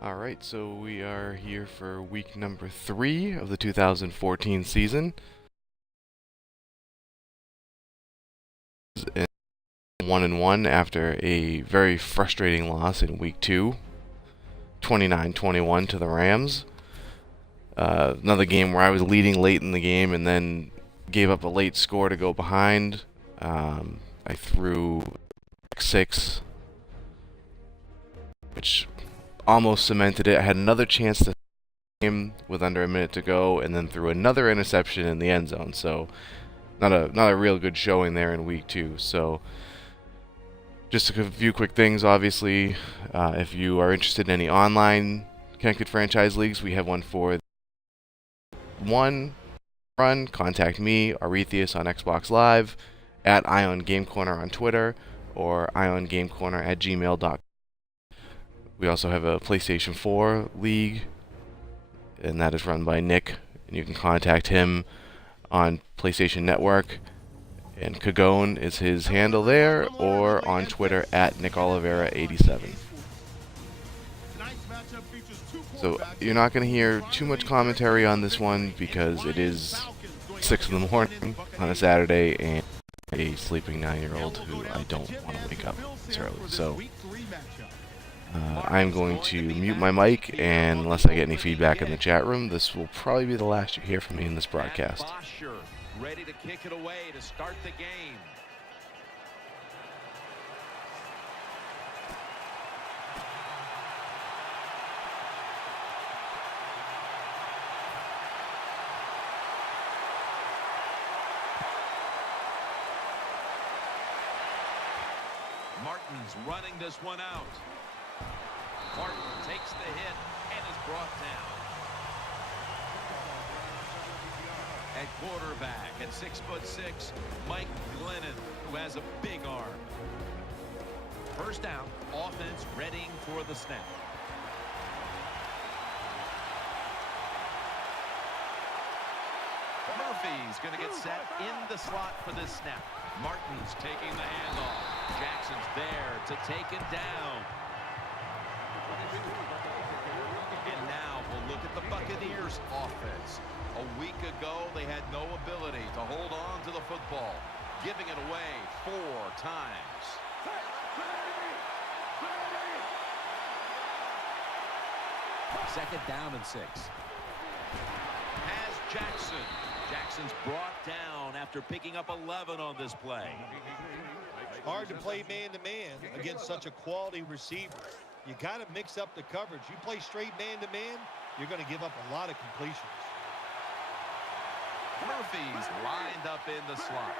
Alright, so we are here for week number 3 of the 2014 season. And 1-1 after a very frustrating loss in week 2, 29-21 to the Rams. Another game where I was leading late in the game and then gave up a late score to go behind. I threw 6, which almost cemented it. I had another chance to game with under a minute to go, and then threw another interception in the end zone. So not a real good showing there in week 2. So just a few quick things. Obviously, if you are interested in any online connected franchise leagues, we have one for one run. Contact me, Arethius, on Xbox Live, at Ion Game Corner on Twitter, or iongamecorner@gmail.com. We also have a PlayStation 4 league, and that is run by Nick, and you can contact him on PlayStation Network, and Kagone is his handle there, or on Twitter at NickOlivera87. So you're not going to hear too much commentary on this one because it is 6 in the morning on a Saturday and a sleeping 9-year-old who I don't want to wake up this early. So I'm going to mute my mic, and unless I get any feedback in the chat room, this will probably be the last you hear from me in this broadcast. Ready to kick it away to start the game. Martin's running this one out. Martin takes the hit and is brought down. At quarterback, at 6'6", Mike Glennon, who has a big arm. First down, offense readying for the snap. Murphy's going to get set in the slot for this snap. Martin's taking the handoff. Jackson's there to take him down. And now we'll look at the Buccaneers offense. A week ago, they had no ability to hold on to the football, giving it away 4 times. Second down and 6. Has Jackson. Jackson's brought down after picking up 11 on this play. Hard to play man-to-man against such a quality receiver. You got to mix up the coverage. You play straight man-to-man, you're going to give up a lot of completions. Murphy's lined up in the slot.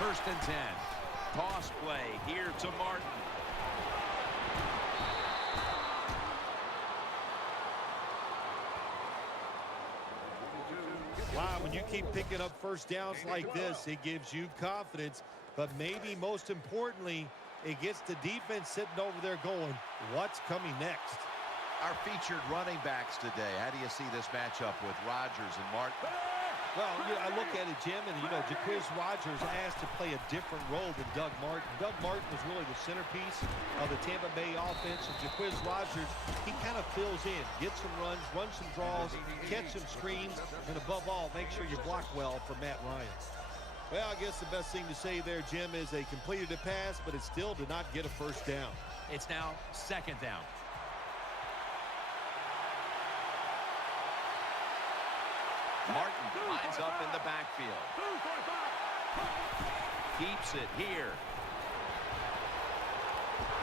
First and 10. Toss play here to Martin. Wow, when you keep picking up first downs like this, it gives you confidence. But maybe most importantly, it gets the defense sitting over there going, what's coming next? Our featured running backs today. How do you see this matchup with Rodgers and Martin? Well, I look at it, Jim, and, Jaquiz Rodgers asked to play a different role than Doug Martin. Doug Martin was really the centerpiece of the Tampa Bay offense, and Jaquiz Rodgers, he kind of fills in, gets some runs, runs some draws, catch some screens, and above all, make sure you block well for Matt Ryan. Well, I guess the best thing to say there, Jim, is they completed a pass, but it still did not get a first down. It's now second down. Martin lines up in the backfield. Keeps it here.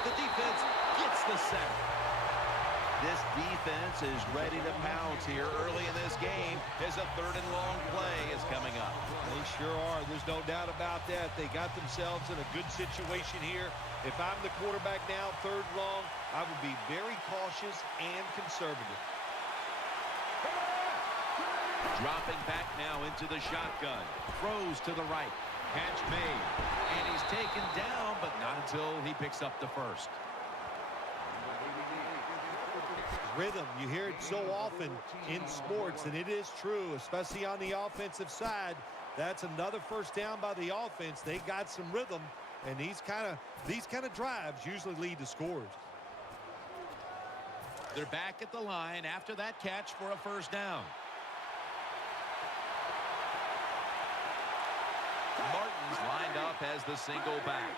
The defense gets the sack. This defense is ready to pounce here early in this game as a third and long play is coming up. They sure are. There's no doubt about that. They got themselves in a good situation here. If I'm the quarterback now, third long, I would be very cautious and conservative. Dropping back now into the shotgun. Throws to the right. Catch made. And he's taken down, but not until he picks up the first. Rhythm, you hear it so often in sports, and it is true, especially on the offensive side. That's another first down by the offense. They got some rhythm, And these kind of drives usually lead to scores. They're back at the line after that catch for a first down. Martin's lined up as the single back.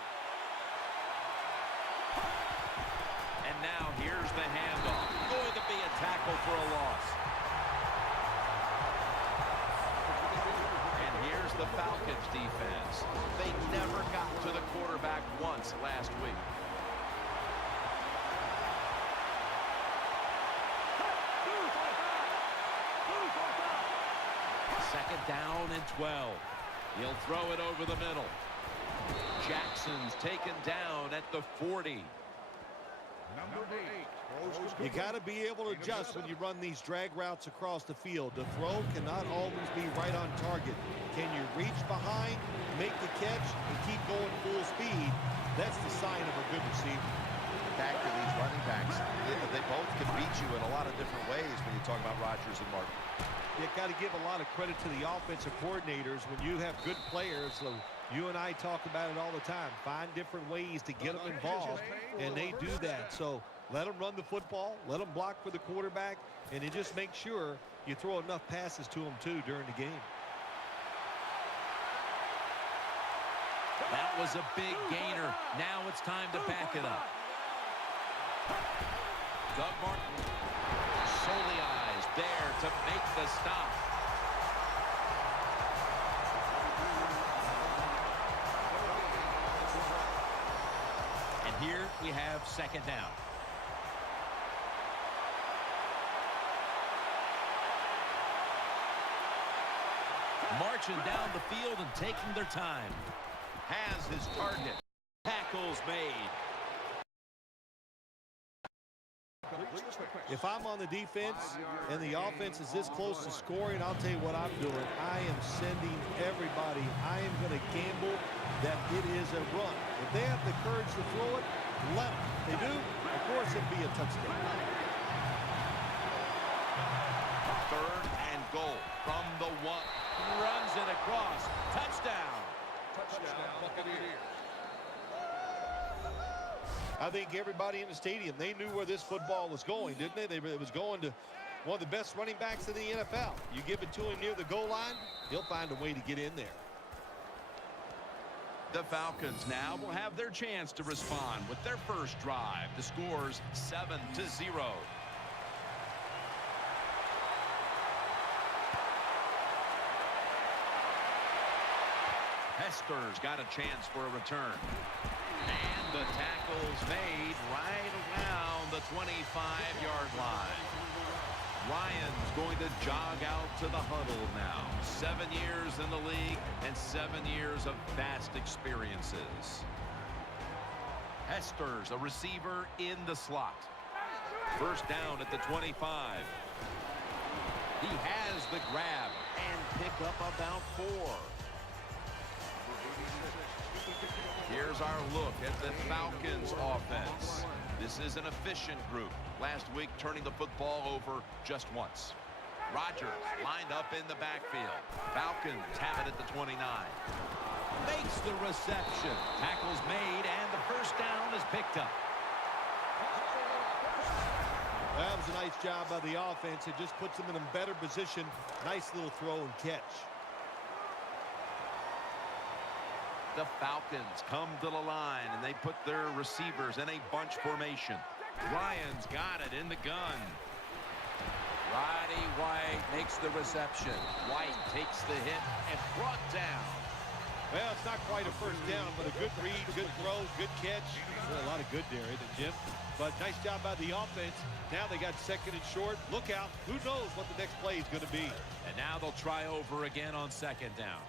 And now here's the handoff. Going to be a tackle for a loss. And here's the Falcons defense. They never got to the quarterback once last week. Second down and 12. He'll throw it over the middle. Jackson's taken down at the 40. Number 8. You got to be able to adjust when you run these drag routes across the field. The throw cannot always be right on target. Can you reach behind, make the catch, and keep going full speed? That's the sign of a good receiver. Back to these running backs. They both can beat you in a lot of different ways when you talk about Rodgers and Martin. You've got to give a lot of credit to the offensive coordinators when you have good players. So you and I talk about it all the time. Find different ways to get them involved, and they do that. So let them run the football, let them block for the quarterback, and then just make sure you throw enough passes to them, too, during the game. That was a big gainer. Now it's time to back it up. Doug Martin, solely eyes there to make the stop. And here we have second down. Marching down the field and taking their time. Has his target. Tackles made. If I'm on the defense and the offense is this close to scoring, I'll tell you what I'm doing. I am sending everybody. I am going to gamble that it is a run. If they have the courage to throw it, let them. If they do, of course it'll be a touchdown. Third and goal from the 1. Runs it across. Touchdown. Touchdown, Buccaneers. I think everybody in the stadium, they knew where this football was going, didn't they? It was going to one of the best running backs in the NFL. You give it to him near the goal line, he'll find a way to get in there. The Falcons now will have their chance to respond with their first drive. The score's 7-0. Hester's got a chance for a return. And the tackle's made right around the 25-yard line. Ryan's going to jog out to the huddle now. 7 years in the league and 7 years of vast experiences. Hester's a receiver in the slot. First down at the 25. He has the grab and pick up about 4. Here's our look at the Falcons offense. This is an efficient group. Last week turning the football over just once. Rodgers lined up in the backfield. Falcons have it at the 29. Makes the reception. Tackles made and the first down is picked up. That was a nice job by the offense. It just puts them in a better position. Nice little throw and catch. The Falcons come to the line and they put their receivers in a bunch formation. Ryan's got it in the gun. Roddy White makes the reception. White takes the hit and brought down. Well, it's not quite a first down, but a good read, good throw, good catch. A lot of good there, isn't it, Jim? But nice job by the offense. Now they got second and short. Look out. Who knows what the next play is going to be. And now they'll try over again on second down.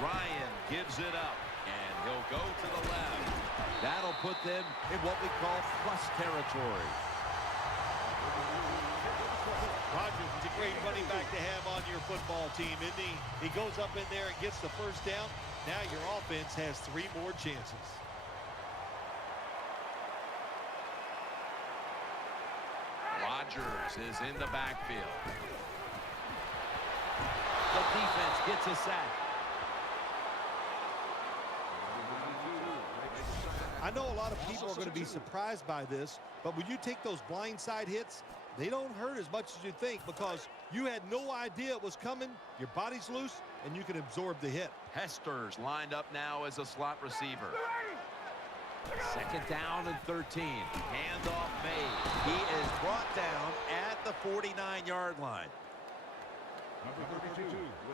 Ryan gives it up, and he'll go to the left. That'll put them in what we call plus territory. Rodgers is a great running back to have on your football team, isn't he? He goes up in there and gets the first down. Now your offense has 3 more chances. Rodgers is in the backfield. The defense gets a sack. I know a lot of people are going to be surprised by this, but when you take those blindside hits, they don't hurt as much as you think because you had no idea it was coming. Your body's loose, and you can absorb the hit. Hester's lined up now as a slot receiver. Second down and 13. Handoff made. He is brought down at the 49-yard line. Number 32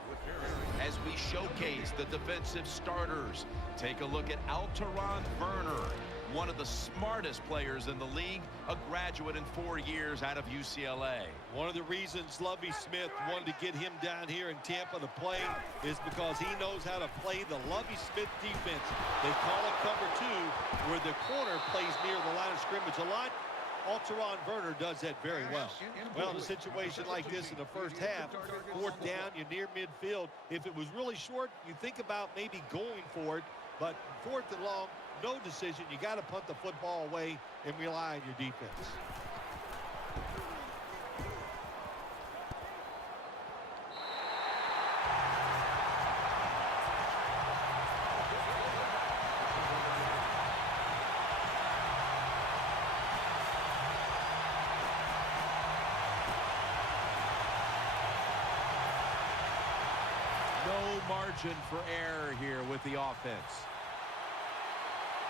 with carry. As we showcase the defensive starters, take a look at Alteron Werner, one of the smartest players in the league, a graduate in 4 years out of UCLA. One of the reasons Lovie Smith wanted to get him down here in Tampa to play is because he knows how to play the Lovie Smith defense. They call it cover 2, where the corner plays near the line of scrimmage a lot. Alteron Werner does that very well. Well, in a situation like this in the first half, 4th down, you're near midfield. If it was really short, you think about maybe going for it. But 4th and long, no decision. You got to punt the football away and rely on your defense. No margin for error here with the offense.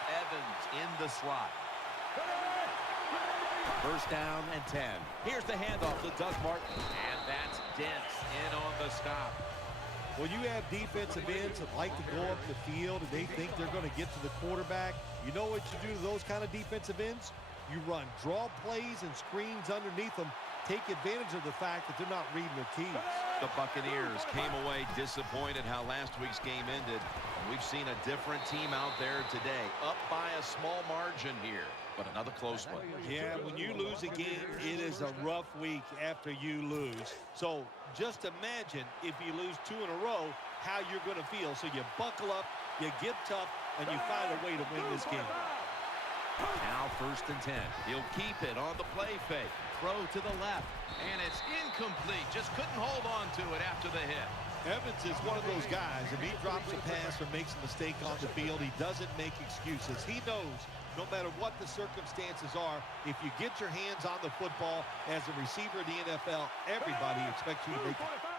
Evans in the slot. First down and 10. Here's the handoff to Doug Martin. And that's Dents in on the stop. When you have defensive ends that like to go up the field and they think they're going to get to the quarterback, you know what you do to those kind of defensive ends? You run draw plays and screens underneath them. Take advantage of the fact that they're not reading their keys. The Buccaneers came away disappointed how last week's game ended. We've seen a different team out there today, up by a small margin here, but another close one. Yeah, when you lose a game, it is a rough week after you lose. So just imagine if you lose 2 in a row, how you're going to feel. So you buckle up, you get tough, and you find a way to win this game. Now 1st and 10. He'll keep it on the play fake. Throw to the left. And it's incomplete. Just couldn't hold on to it after the hit. Evans is one of those guys. If he drops a pass or makes a mistake on the field, he doesn't make excuses. He knows no matter what the circumstances are, if you get your hands on the football as a receiver in the NFL, everybody expects you to make it.